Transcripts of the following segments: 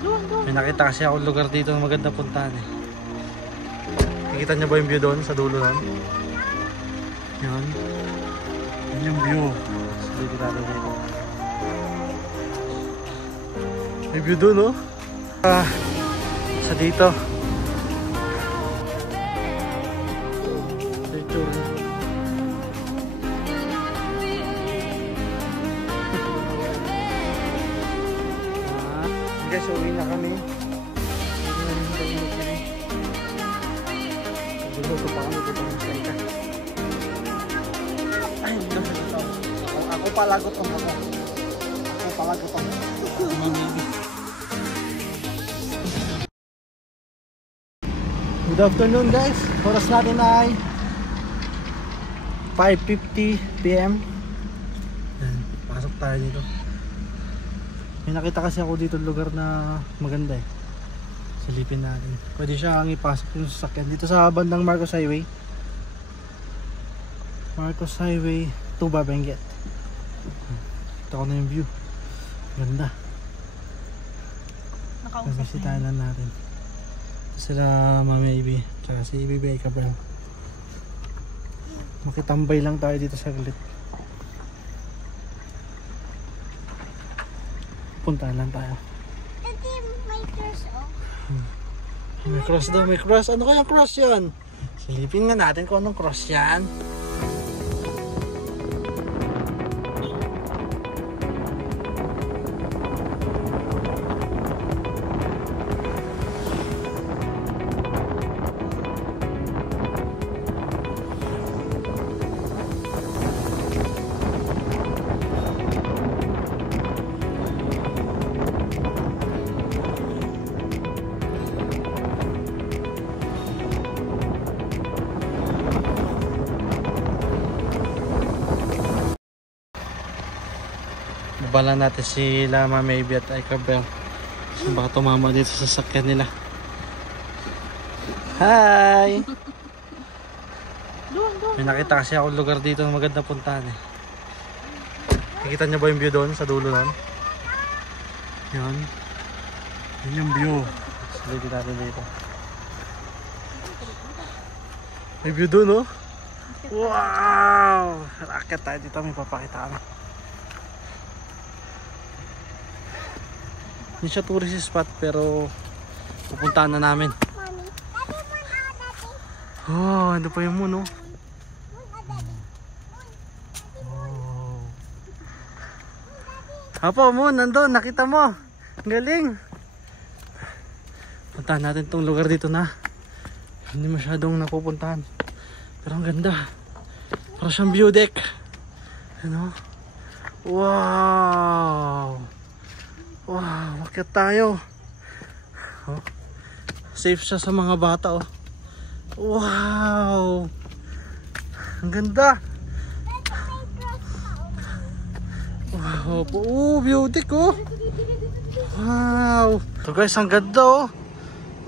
May nakita kasi ako lugar dito na maganda puntahan eh. Nakikita niyo ba yung view doon sa dulo nun? Yan. Yan yung view. Sige natin dito. May view doon oh. Sa dito. Guys, uwi na kami. Luluto pa kami dito ng salita. Ay, ako palagot ang ako. Ako palagot ang Good afternoon guys. Oras natin ay 5:50 PM. Pasok tayo dito. May nakita kasi ako dito lugar na maganda eh. Silipin natin. Pwede siya ang ipasok yung sasakyan dito sa bandang Marcos Highway. Marcos Highway to Babenguet. Ito ko na yung view. Ganda. Nagbisitahan lang natin. Sila Mami Ibi. Tsaka si Ibi Cabral. Makitambay lang tayo dito saglit. Puntahan lang tayo. May cross oh. May cross daw, may cross. Ano kaya cross yan? Silipin nga natin kung anong cross yan. Bala natin sila Mami Ibi at Cabral. Baka tumama dito sa sasakyan nila. Hi! May nakita kasi ako lugar dito na maganda puntahan eh. Nakikita niyo ba yung view doon sa dulo nun? Yan. Yan yung view. Silipin natin dito. May view doon oh. Wow! Raket tayo dito, may papakita kami. Hindi siya tourist spot pero pupuntahan na namin. Oh, ano pa yung moon oh. Oh. Apo, moon, nandun, nakita mo. Galing. Puntahan natin tong lugar dito na hindi masyadong napupuntahan. Pero ang ganda. Para siyang view deck. Ano? Wow! Wow, makyat tayo. Oh, safe siya sa mga bata oh. Wow! Ang ganda. Wow, oh, beauty ko. Wow. So guys, ang ganda oh.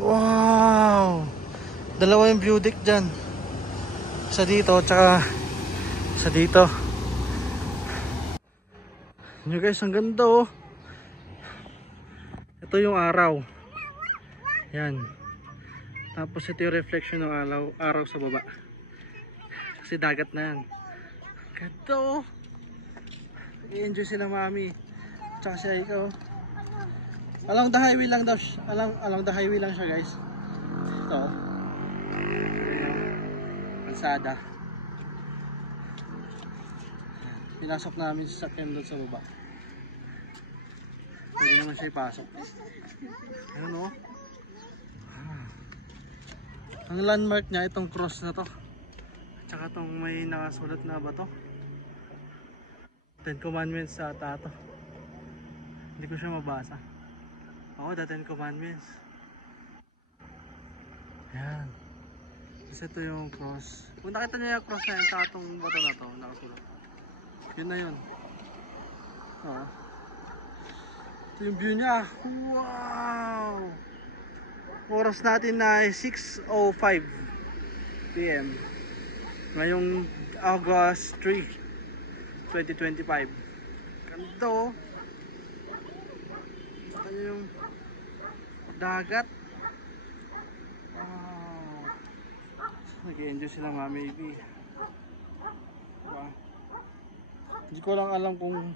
Wow. Dalawa yung view deck dyan. Sa dito, tsaka sa dito. Nyo guys, ang ganda oh. Ito yung araw. Yan. Tapos ito yung reflection ng araw sa baba. Kasi dagat na yan. Ganda oh. I-enjoy sila Mami. Tsaka siya ikaw. Along the highway lang daw. Along the highway lang siya guys. Ito. Kalsada. Pinasok namin sa sakyan doon sa baba. Pwede naman siya ipasok. Ayan o. Ang landmark niya itong cross na to. Tsaka itong may nakasulat na bato. 10 Commandments sa tato. Hindi ko siya mabasa. Oo, the 10 Commandments. Ayan. Kasi ito yung cross. Kung nakita niya yung cross na yung tatong bato na to, nakasulat. Yun na yun. Oo. Ito yung view niya. Wow! Oras natin na 6:05 PM. Ngayong August 3, 2025. Ganda oh. Ano yung dagat. Wow. Nag-enjoy sila mga baby. Diba? Hindi ko lang alam kung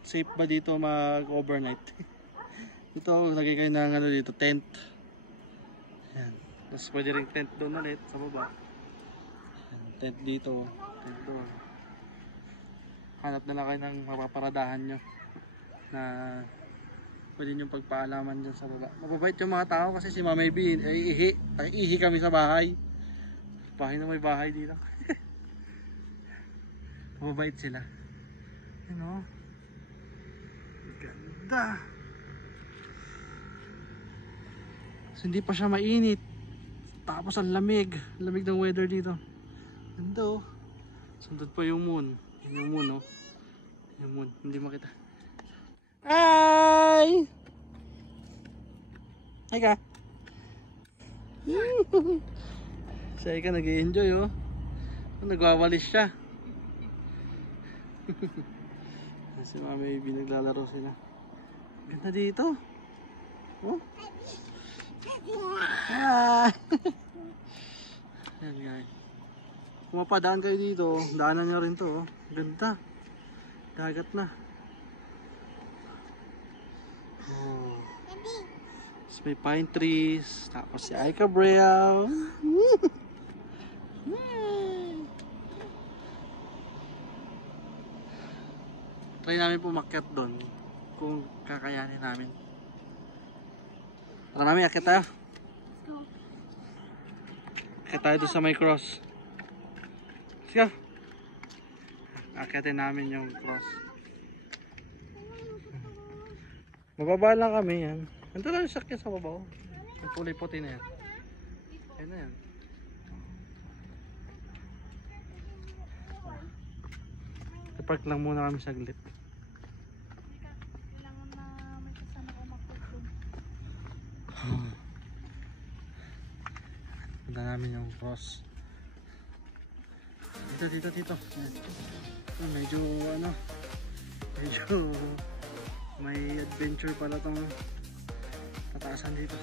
safe ba dito mag-overnight. Ito, lagay kayo ng ano dito, tent. Ayan. Tapos pwede rin tent doon ulit sa baba. Ayan, tent dito, tent doon. Hanap na lang kayo ng mapaparadahan nyo na pwede nyo pagpaalaman dyan sa baba. Mababait yung mga tao kasi si Mama Ibi, ihi kami sa bahay. Bahay na may bahay dito. Mababait sila. Ano? Ganda. So, hindi pa siya mainit. Tapos ang lamig. Lamig ng weather dito. Ganda oh. Sundot pa yung moon. Yung moon oh. Yung moon. Hindi makita. Hi! Hi ka. Siya ka nag-i-enjoy oh. Nagwawalis siya. Si Mama Ibi naglalaro sila. Ganda dito. Oh. Ayan guys. Kung mapadaan kayo dito, daanan nyo rin to. Oh. Ganda. Dagat na. Oh. Tapos may pine trees. Tapos si Aika Braille. Try namin pumakyat doon kung kakayanin namin. Tara namin, akit tayo. Akit tayo doon sa may cross. Sige. Akitin namin yung cross. Mababa lang kami yan. Ito lang yung sakyan sa baba. Yung kulay puti na yan. Yan na yan. Park lang muna kami saglit. Kailangan na may kasama ko mag-cook. Punta namin yung cross. Dito. Medyo may adventure pala tong tataasan dito.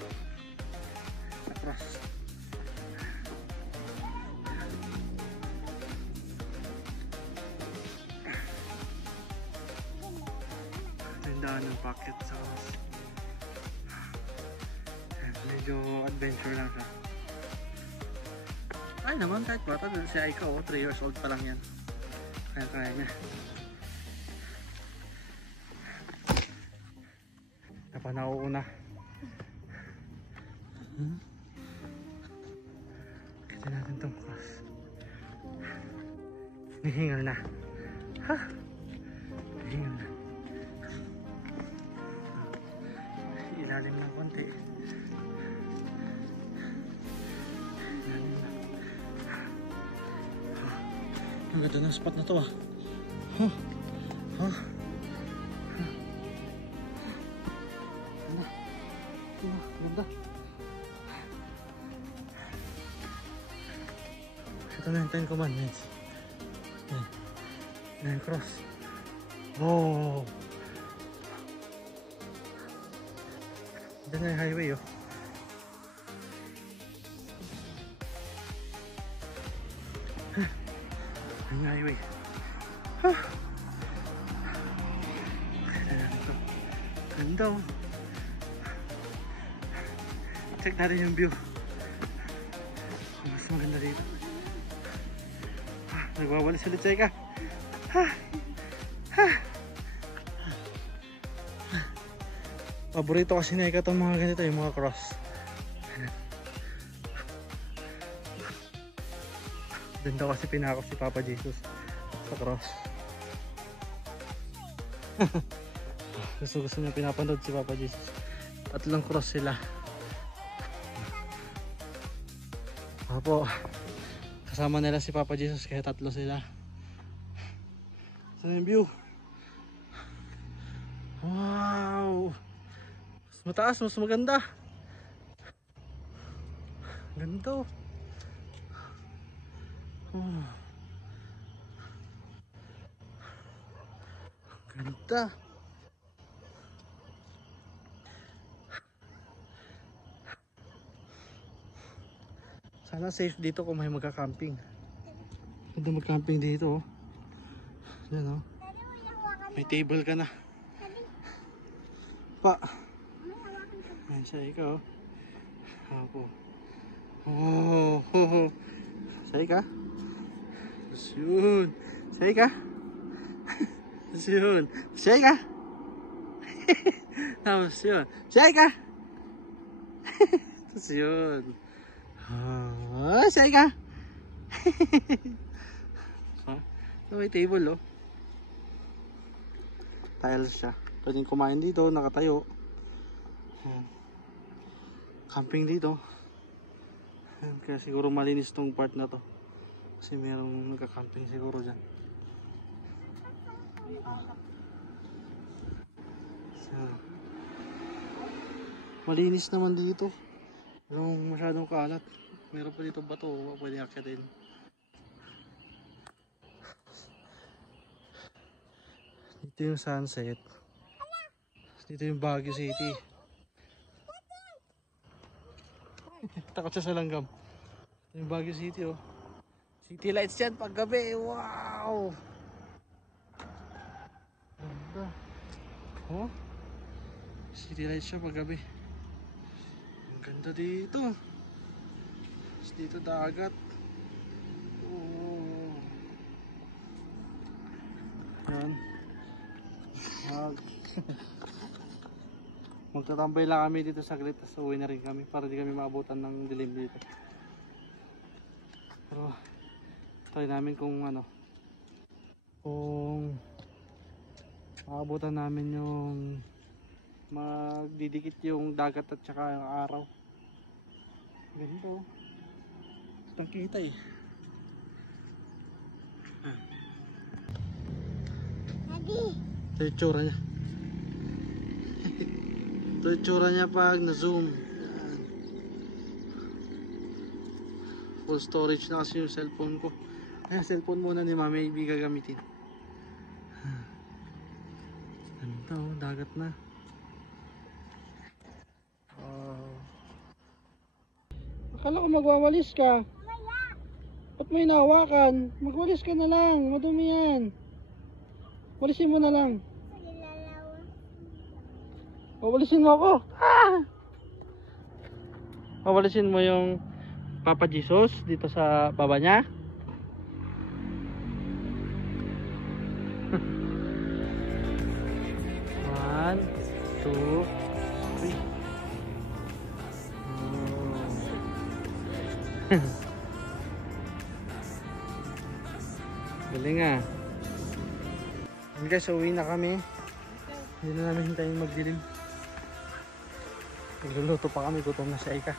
Sa cross. Tindahan ng packet sa cross. Medyo adventure lang siya. Ay naman, kahit bata, si Aika 3 years old pa lang yan. Kaya niya. Kapag nauuna. Kita natin itong cross. Nihingal na. Ha? Nihingal na. Ilalim ng konti. Ang ganda ng spot na to ah. Ganda. Ito na yung 10 commandments. Yan. Yan yung cross. Oh. Ito na yung highway oh. Yung highway. Ganda oh. Check natin yung view. Mas maganda dito. Nagwawalis ulit siya ka. Paborito kasi na itong mga ganito, yung mga cross. Doon daw kasi pinako si Papa Jesus sa cross. Gusto niya pinapanood si Papa Jesus. Tatlong cross sila. Opo, kasama nila si Papa Jesus kaya tatlo sila. Saan yung view? Wow! Mas mataas, mas maganda. Ganda. Ganda. Sana safe dito kung may magka-camping. Ganda mag-camping dito, oh. Yan, oh. May table ka na. Pa. Ayan siya, ikaw. Ako. Oh, ho, ho. Say ka? Tapos yun. Say ka? Tapos yun. Say ka? Tapos yun. Say ka? Tapos yun. Oh, say ka? So, may table, oh. Tiles siya. Pwedeng kumain dito, nakatayo. Ayan. Camping dito. Ayan. Kaya siguro malinis tong part na to. Kasi merong nagka-camping siguro dyan. So, malinis naman dito. Walang masyadong kalat. Meron pa dito bato. Pwede akyatin. Dito yung sunset. Dito yung Baguio City. Takot siya sa langgam. Dito yung Baguio City, oh. City lights yan pag gabi. Wow! Ganda. Oh. City lights siya pag gabi. Ang ganda dito. Tapos dito dagat. Oh. Yan. Magtatambay lang kami dito saglit, tapos uwi na rin kami para di kami maabutan ng dilim dito. Pero try namin kung ano, kung maabutan namin yung magdidikit yung dagat at saka yung araw. Ganito. Kitang kita eh. Ito yung tsura niya. Ito yung tsura niya pag na-zoom. Yan. Full storage na kasi yung cellphone ko. Ayan, cellphone muna ni Mami Ibi gagamitin. Ganda, oh, dagat na. Akala ko magwawalis ka. Ba't may nahawakan? Magwalis ka na lang, madumi yan. Walisin mo na lang. Wawalisin mo ako. Ah! Wawalisin mo yung Papa Jesus dito sa baba niya. One, two, three. Galing ah. Guys, uwi na kami. Hindi na namin hintayin magdilim. Nagluluto pa kami, gutom na si Aika.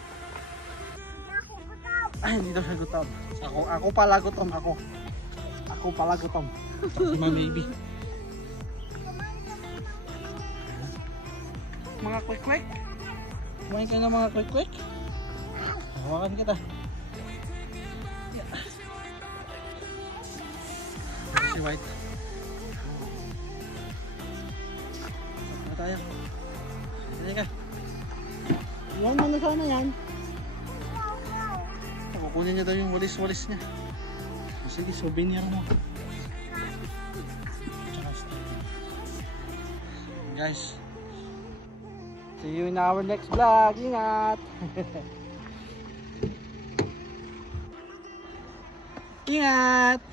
Ay, hindi daw siya gutom. Ako pala gutom, ako. Ako pala gutom. Si Mami Ibi. Mga quick-quick. Kumain kayo ng mga quick-quick. Hawakan kita. Si White. Tayo. Hindi ka. Iwan mo na sana yan. Kukunin niya daw yung walis-walis niya. Sige, souvenir mo. Guys, see you in our next vlog. Ingat. Ingat.